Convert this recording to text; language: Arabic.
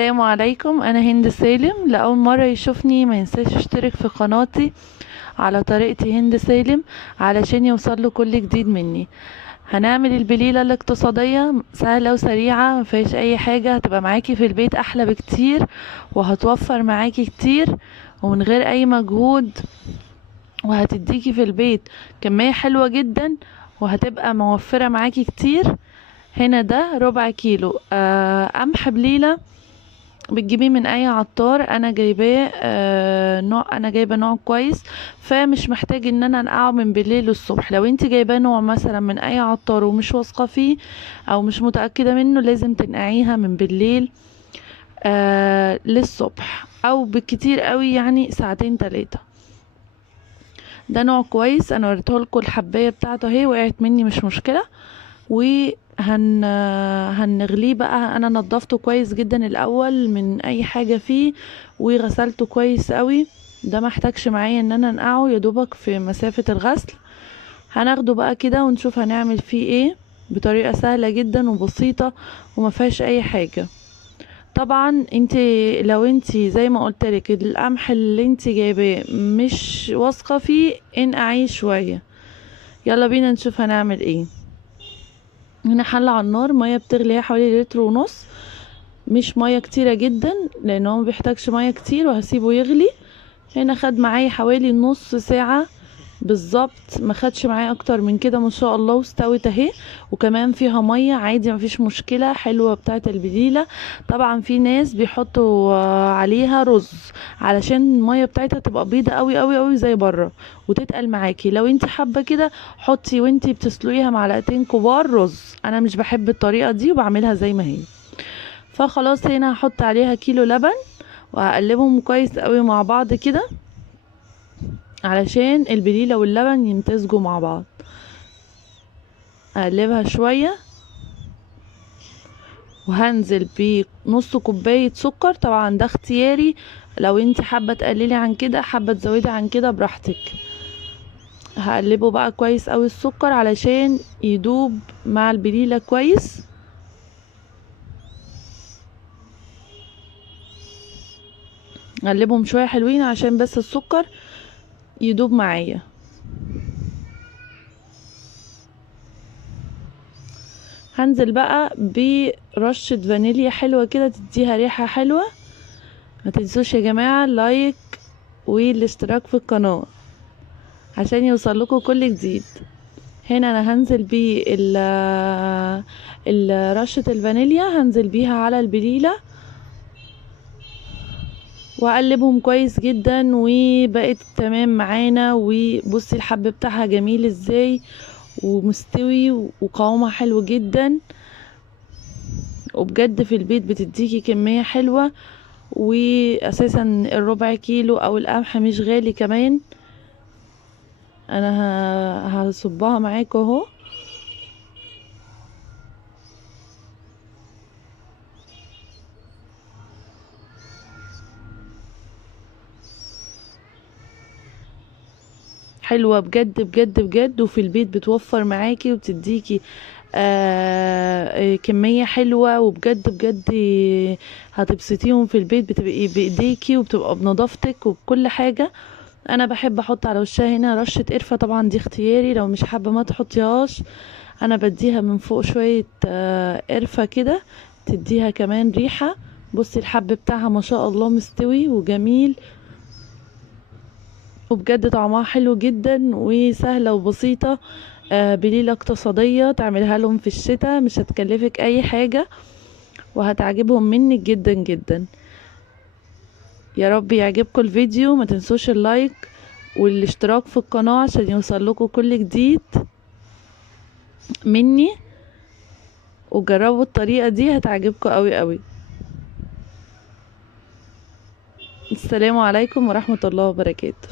السلام عليكم، انا هند سالم. لاول مره يشوفني ما ينساش يشترك في قناتي على طريقتي هند سالم علشان يوصل له كل جديد مني. هنعمل البليله الاقتصاديه سهله وسريعه، ما فيهاش اي حاجه، هتبقى معاكي في البيت احلى بكتير وهتوفر معاكي كتير ومن غير اي مجهود، وهتديكي في البيت كميه حلوه جدا وهتبقى موفره معاكي كتير. هنا ده ربع كيلو قمح بليله، بتجيبيه من اي عطار. انا جايباه انا جايبه نوع كويس، فمش محتاج ان انا انقعه من بالليل للصبح. لو انت جايباه نوع مثلا من اي عطار ومش واثقه فيه او مش متاكده منه، لازم تنقعيها من بالليل للصبح، او بالكتير قوي يعني ساعتين 3. ده نوع كويس، انا وريتهولكوا الحبايه بتاعته اهي، وقعت مني مش مشكله. هنغليه بقى. انا نضفته كويس جدا الاول من اي حاجه فيه وغسلته كويس قوي. ده محتاجش معايا ان انا انقعه، يا دوبك في مسافه الغسل. هناخده بقى كده ونشوف هنعمل فيه ايه بطريقه سهله جدا وبسيطه وما فيهاش اي حاجه. طبعا لو انت زي ما قلتلك القمح اللي انت جايباه مش واثقه فيه، انقعيه شويه. يلا بينا نشوف هنعمل ايه. هنا حلة على النار، مية بتغلي حوالي لتر ونص، مش مية كتيرة جدا لان هو مبيحتاجش مية كتير، وهسيبه يغلي. هنا خد معايا حوالي نص ساعة بالظبط، ما خدش معايا اكتر من كده ما شاء الله، واستوت اهي. وكمان فيها ميه عادي مفيش مشكله، حلوه بتاعه البليله. طبعا في ناس بيحطوا عليها رز علشان الميه بتاعتها تبقى بيضه قوي قوي قوي زي بره وتتقل معاكي. لو انت حابه كده حطي وانت بتسلقيها معلقتين كبار رز. انا مش بحب الطريقه دي وبعملها زي ما هي. فخلاص هنا هحط عليها كيلو لبن وهقلبهم كويس قوي مع بعض كده علشان البليلة واللبن يمتزجوا مع بعض. اقلبها شوية وهنزل بنص كوباية سكر، طبعا ده اختياري، لو انت حابة تقللي عن كده حابة تزودي عن كده براحتك. هقلبه بقى كويس قوي السكر علشان يدوب مع البليلة كويس. اقلبهم شوية حلوين عشان بس السكر يدوب معايا. هنزل بقى برشة فانيليا حلوة كده تديها ريحة حلوة. ما تنسوش يا جماعة اللايك والاشتراك في القناة عشان يوصل لكم كل جديد. هنا انا هنزل رشة الفانيليا، هنزل بيها على البليلة واقلبهم كويس جدا وبقت تمام معانا. وبصي الحب بتاعها جميل ازاي ومستوي وقوامها حلو جدا، وبجد في البيت بتديكي كمية حلوة. واساسا الربع كيلو او القمح مش غالي كمان. انا هصبها معاكم اهو. حلوة بجد بجد بجد، وفي البيت بتوفر معاكي وبتديكي كمية حلوة، وبجد بجد هتبسطيهم في البيت، بتبقي بايديكي وبتبقى بنظافتك وبكل حاجة. انا بحب احط على وشها هنا رشة قرفة، طبعا دي اختياري، لو مش حابة ما تحطيهاش. انا بديها من فوق شوية قرفة كده تديها كمان ريحة. بصي الحب بتاعها ما شاء الله مستوي وجميل، وبجد طعمها حلو جدا وسهلة وبسيطة. بليلة اقتصادية تعملها لهم في الشتاء، مش هتكلفك اي حاجة وهتعجبهم منك جدا جدا. يا رب يعجبكم الفيديو، ما تنسوش اللايك والاشتراك في القناة عشان يوصل لكم كل جديد مني. وجربوا الطريقة دي هتعجبكم قوي قوي. السلام عليكم ورحمة الله وبركاته.